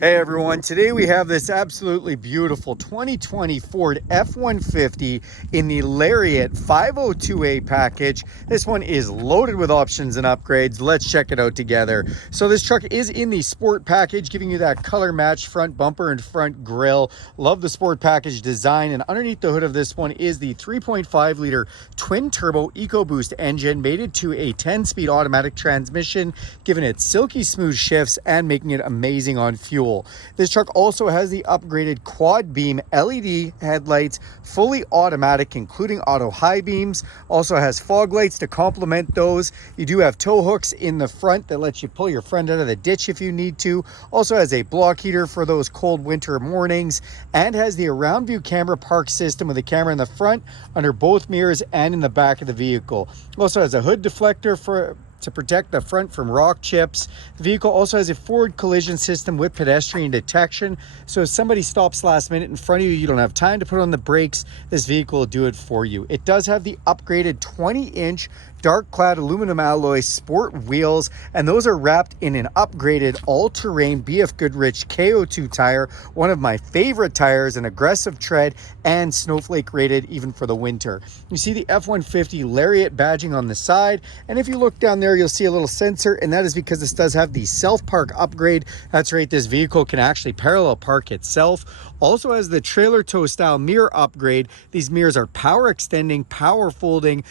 Hey everyone, today we have this absolutely beautiful 2020 Ford F-150 in the Lariat 502A package. This one is loaded with options and upgrades. Let's check it out together. So this truck is in the Sport package, giving you that color match front bumper and front grille. Love the Sport package design, and underneath the hood of this one is the 3.5 liter twin turbo Ecoboost engine, mated to a 10-speed automatic transmission, giving it silky smooth shifts and making it amazing on fuel. This truck also has the upgraded quad beam LED headlights, fully automatic, including auto high beams. Also has fog lights to complement those. You do have tow hooks in the front that lets you pull your friend out of the ditch if you need to. Also has a block heater for those cold winter mornings, and has the around view camera park system with a camera in the front, under both mirrors, and in the back of the vehicle. Also has a hood deflector to protect the front from rock chips. The vehicle also has a forward collision system with pedestrian detection, so if somebody stops last minute in front of you, you don't have time to put on the brakes, this vehicle will do it for you. It does have the upgraded 20-inch dark clad aluminum alloy sport wheels, and those are wrapped in an upgraded all-terrain BF Goodrich KO2 tire, one of my favorite tires, an aggressive tread and snowflake rated even for the winter. You see the F-150 Lariat badging on the side, and if you look down there, you'll see a little sensor, and that is because this does have the self-park upgrade. That's right, this vehicle can actually parallel park itself. Also has the trailer tow style mirror upgrade. These mirrors are power extending, power folding,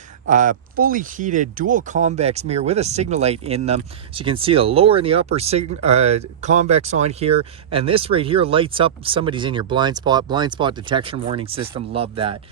fully heated dual convex mirror with a signal light in them, so you can see the lower and the upper convex on here, and this right here lights up if somebody's in your blind spot detection warning system. Love that.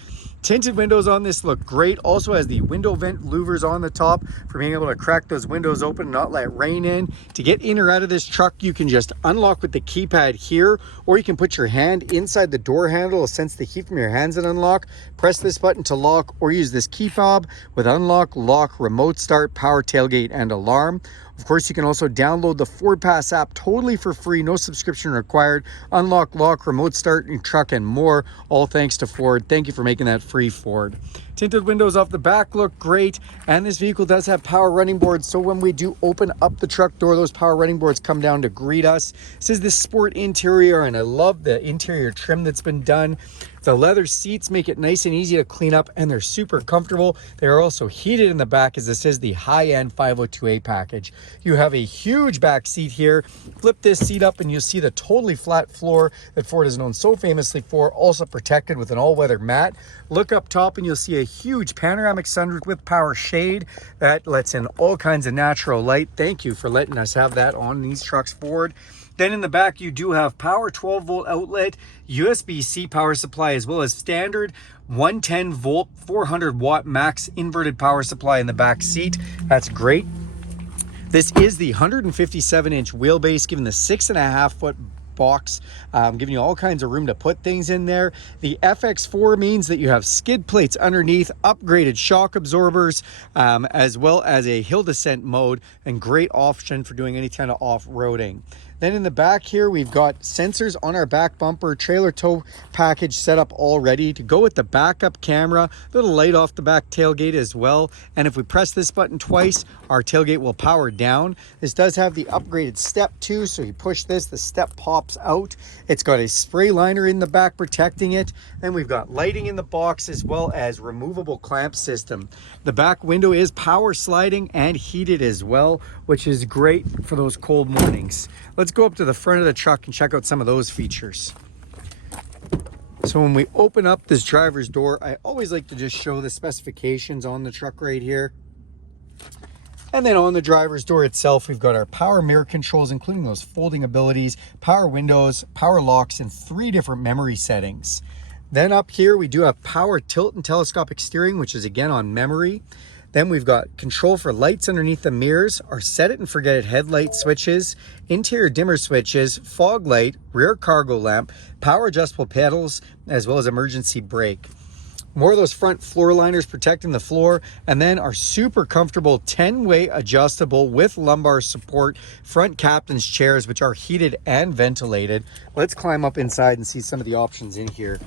Tinted windows on this look great. Also has the window vent louvers on the top for being able to crack those windows open and not let rain in. To get in or out of this truck, you can just unlock with the keypad here, or you can put your hand inside the door handle. It'll sense the heat from your hands and unlock. Press this button to lock, or use this key fob with unlock, lock, remote start, power tailgate, and alarm. Of course, you can also download the Ford Pass app totally for free, no subscription required. Unlock, lock, remote start your truck, and more, all thanks to Ford. Thank you for making that free, Ford. Tinted windows off the back look great, and this vehicle does have power running boards, so when we do open up the truck door, those power running boards come down to greet us. This is the sport interior, and I love the interior trim that's been done. The leather seats make it nice and easy to clean up, and they're super comfortable. They are also heated in the back, as this is the high-end 502A package. You have a huge back seat here. Flip this seat up and you'll see the totally flat floor that Ford is known so famously for, also protected with an all-weather mat. Look up top and you'll see a huge panoramic sunroof with power shade that lets in all kinds of natural light. Thank you for letting us have that on these trucks, Ford. Then in the back, you do have power 12-volt outlet, USB-C power supply, as well as standard 110-volt, 400-watt max inverted power supply in the back seat. That's great. This is the 157-inch wheelbase, giving the 6.5-foot box, giving you all kinds of room to put things in there. The FX4 means that you have skid plates underneath, upgraded shock absorbers, as well as a hill descent mode, and great option for doing any kind of off-roading. Then in the back here, we've got sensors on our back bumper, trailer tow package set up already to go with the backup camera, little light off the back tailgate as well. And if we press this button twice, our tailgate will power down. This does have the upgraded step too, so you push this, the step pops out. It's got a spray liner in the back protecting it. Then we've got lighting in the box, as well as removable clamp system. The back window is power sliding and heated as well, which is great for those cold mornings. Let's go up to the front of the truck and check out some of those features. So when we open up this driver's door, I always like to just show the specifications on the truck right here. And then on the driver's door itself, we've got our power mirror controls, including those folding abilities, power windows, power locks, and 3 different memory settings. Then up here, we do have power tilt and telescopic steering, which is again on memory. Then we've got control for lights underneath the mirrors, our set it and forget it headlight switches, interior dimmer switches, fog light, rear cargo lamp, power adjustable pedals, as well as emergency brake. More of those front floor liners protecting the floor, and then our super comfortable 10-way adjustable with lumbar support front captain's chairs, which are heated and ventilated. Let's climb up inside and see some of the options in here.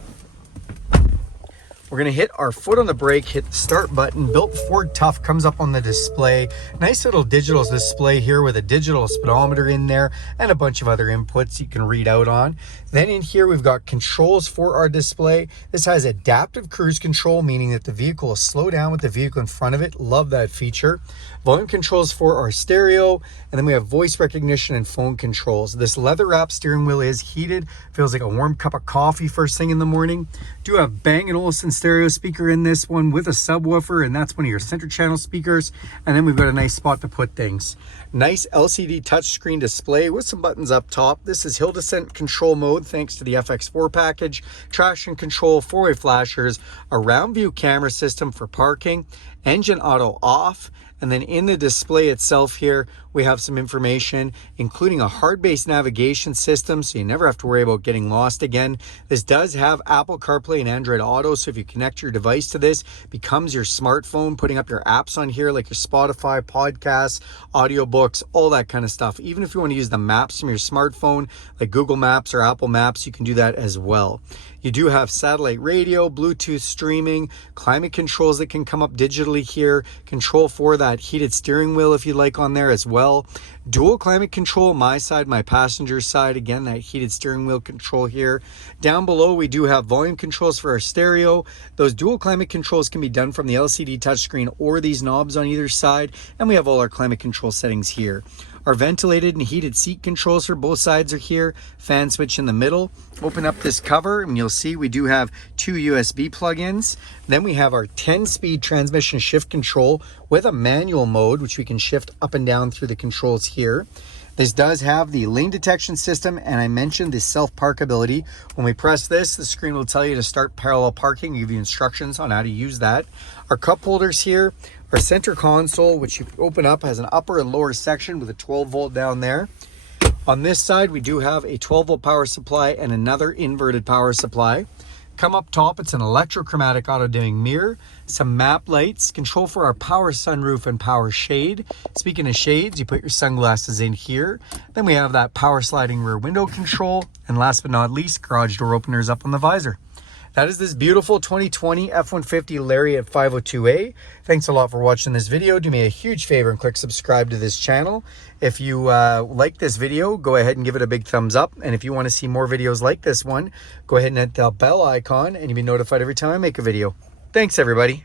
We're gonna hit our foot on the brake, hit the start button. Built Ford Tough comes up on the display. Nice little digital display here with a digital speedometer in there and a bunch of other inputs you can read out on. Then in here, we've got controls for our display. This has adaptive cruise control, meaning that the vehicle will slow down with the vehicle in front of it. Love that feature. Volume controls for our stereo, and then we have voice recognition and phone controls. This leather wrap steering wheel is heated. Feels like a warm cup of coffee first thing in the morning. Do have Bang & Olufsen stereo speaker in this one with a subwoofer, and that's one of your center channel speakers. And then we've got a nice spot to put things. Nice LCD touchscreen display with some buttons up top. This is hill descent control mode thanks to the FX4 package, traction control, four-way flashers, a round view camera system for parking, engine auto off. And then in the display itself here, we have some information, including a hard-based navigation system, so you never have to worry about getting lost again. This does have Apple CarPlay and Android Auto, so if you connect your device to this, it becomes your smartphone, putting up your apps on here, like your Spotify, podcasts, audiobooks, all that kind of stuff. Even if you want to use the maps from your smartphone, like Google Maps or Apple Maps, you can do that as well. You do have satellite radio, Bluetooth streaming, climate controls that can come up digitally here, control for that heated steering wheel if you like on there as well. Dual climate control, my side, my passenger side. Again, that heated steering wheel control here. Down below, we do have volume controls for our stereo. Those dual climate controls can be done from the LCD touchscreen or these knobs on either side. And we have all our climate control settings here. Our ventilated and heated seat controls for both sides are here. Fan switch in the middle. Open up this cover and you'll see we do have two USB plug-ins. Then we have our 10-speed transmission shift control with a manual mode, which we can shift up and down through the controls here. This does have the lane detection system, and I mentioned the self-parkability. When we press this, the screen will tell you to start parallel parking, give you instructions on how to use that. Our cup holders here, our center console, which you open up, has an upper and lower section with a 12 volt down there. On this side, we do have a 12 volt power supply and another inverted power supply. Come up top, it's an electrochromatic auto dimming mirror, some map lights, control for our power sunroof and power shade. Speaking of shades, you put your sunglasses in here. Then we have that power sliding rear window control. And last but not least, garage door openers up on the visor. That is this beautiful 2020 F-150 Lariat 502A. Thanks a lot for watching this video. Do me a huge favor and click subscribe to this channel. If you like this video, go ahead and give it a big thumbs up. And if you want to see more videos like this one, go ahead and hit the bell icon and you'll be notified every time I make a video. Thanks, everybody.